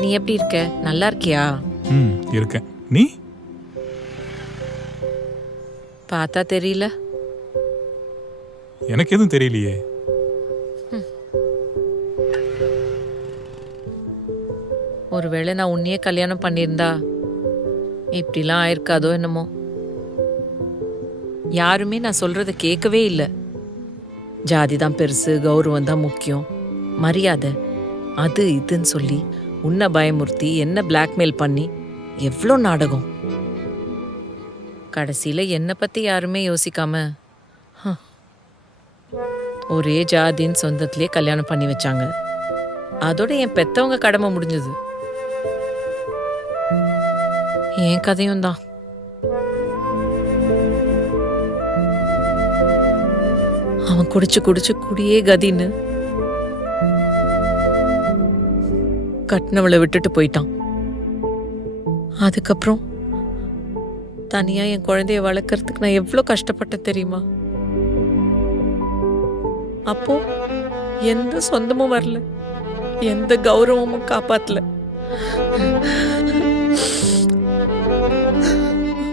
நீ எப்படி இருக்க? நல்லா இருக்கியா? இருக்கேன். நீ? பார்த்தா தெரியல. எனக்கு எதுவும் தெரியலையே. ஒருவேளை நான் உன்னையே கல்யாணம் பண்ணியிருந்தா இப்படிலாம் ஆயிருக்காதோ என்னமோ. யாருமே நான் சொல்றத கேட்கவே இல்லை. ஜாதி தான் பெருசு, கௌரவம் தான் முக்கியம், மரியாதை அது இதுன்னு சொல்லி உன்னை பயமுறுத்தி என்ன பிளாக்மெயில் பண்ணி எவ்வளோ நாடகம். கடைசியில என்னை பத்தி யாருமே யோசிக்காம ஒரே ஜாதின்னு சொந்தத்திலே கல்யாணம் பண்ணி வச்சாங்க. அதோட என் பெத்தவங்க கடமை முடிஞ்சது. என் கதையும் தான். அவன் குடிச்சு குடிச்சு குடியே கதின்னு கட்டினவளை விட்டுட்டு போயிட்டான். அதுக்கப்புறம் தனியா என் குழந்தைய வளர்க்கறதுக்கு நான் எவ்வளவு கஷ்டப்பட்டேன் தெரியுமா? அப்போ எந்த சொந்தமும் வரல, எந்த கௌரவமும் காப்பாத்தல.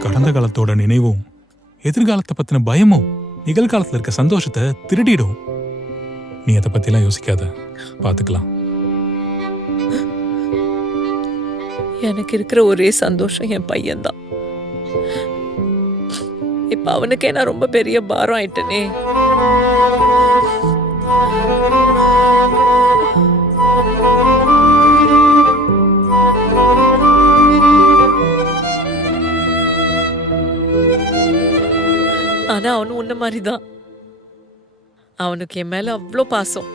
கடந்த காலத்தோட நினைவும் எதிர்காலத்தை பத்தின பயமும் நிகழ்காலத்துல இருக்க சந்தோஷத்தை திருடிடும். நீ அதை பத்திலாம் யோசிக்காத, பாத்துக்கலாம். எனக்கு இருக்கிற ஒரே சந்தோஷம் என் பையன்தான். இப்ப அவனுக்கே நான் ரொம்ப பெரிய பாரம் ஆயிட்டனே. ஆனா அவனும் உன்ன மாதிரிதான். அவனுக்கு என் மேல அவ்வளோ பாசம்.